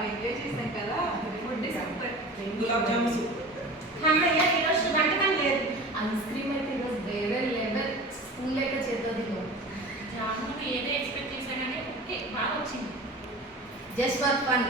బాగా ఎంజాయ్ చేసాం కదా. Food super. Gulab jamun super. అమ్మయ్య ఈరోజు వంటకం లేదు. ఐస్ క్రీమ్ అయితే ఈరోజు వేరే లెవెల్. స్కూల్ లెక్క చేస్తుంది. జామున్ ఏదో ఎక్స్పెక్ట్ చేసా కానీ ఓకే బాగా వచ్చింది. Just for fun.